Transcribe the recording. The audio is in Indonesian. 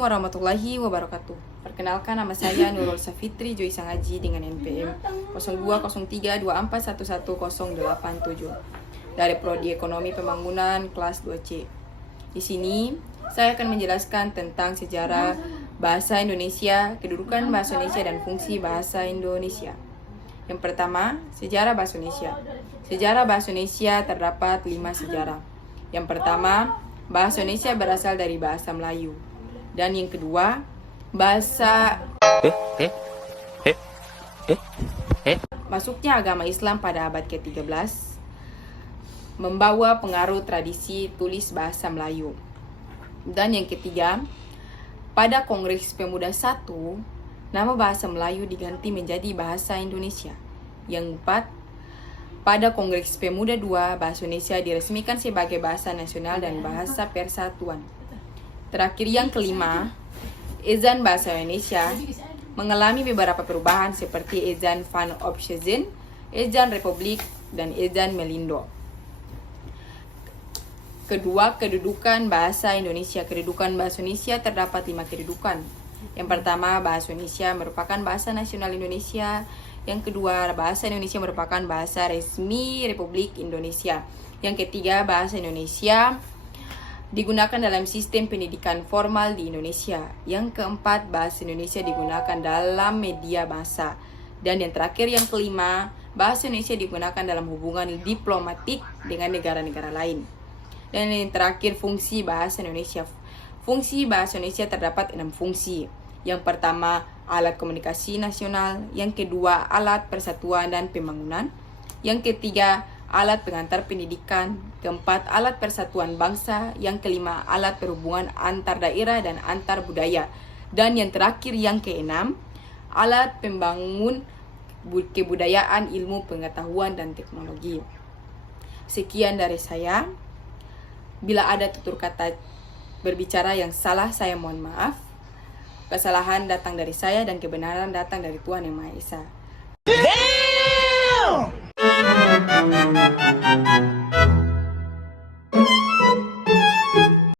Assalamualaikum warahmatullahi wabarakatuh. Perkenalkan, nama saya Nurul Safitri Joy Sangaji dengan NPM 020324111087 dari Prodi Ekonomi Pembangunan kelas 2C. Di sini saya akan menjelaskan tentang sejarah bahasa Indonesia, kedudukan bahasa Indonesia dan fungsi bahasa Indonesia. Yang pertama, sejarah bahasa Indonesia. Sejarah bahasa Indonesia terdapat 5 sejarah. Yang pertama, bahasa Indonesia berasal dari bahasa Melayu. Dan yang kedua, bahasa masuknya agama Islam pada abad ke-13 membawa pengaruh tradisi tulis bahasa Melayu. Dan yang ketiga, pada Kongres Pemuda I, nama bahasa Melayu diganti menjadi bahasa Indonesia. Yang keempat, pada Kongres Pemuda II, bahasa Indonesia diresmikan sebagai bahasa nasional dan bahasa persatuan. Terakhir yang kelima, Ezan Bahasa Indonesia mengalami beberapa perubahan seperti Ezan Van Opshuizen, Ezan Republik, dan Ezan Melindo. Kedua, kedudukan bahasa Indonesia. Kedudukan bahasa Indonesia terdapat 5 kedudukan. Yang pertama, bahasa Indonesia merupakan bahasa nasional Indonesia. Yang kedua, bahasa Indonesia merupakan bahasa resmi Republik Indonesia. Yang ketiga, bahasa Indonesia digunakan dalam sistem pendidikan formal di Indonesia. Yang keempat, bahasa Indonesia digunakan dalam media bahasa. Dan yang terakhir, yang kelima, bahasa Indonesia digunakan dalam hubungan diplomatik dengan negara-negara lain. Dan yang terakhir, fungsi bahasa Indonesia. Fungsi bahasa Indonesia terdapat 6 fungsi. Yang pertama, alat komunikasi nasional. Yang kedua, alat persatuan dan pembangunan. Yang ketiga, alat pengantar pendidikan. Keempat, alat persatuan bangsa. Yang kelima, alat perhubungan antar daerah dan antar budaya. Dan yang terakhir, yang keenam, alat pembangun kebudayaan, ilmu, pengetahuan, dan teknologi. Sekian dari saya. Bila ada tutur kata berbicara yang salah, saya mohon maaf. Kesalahan datang dari saya dan kebenaran datang dari Tuhan Yang Maha Esa. Damn!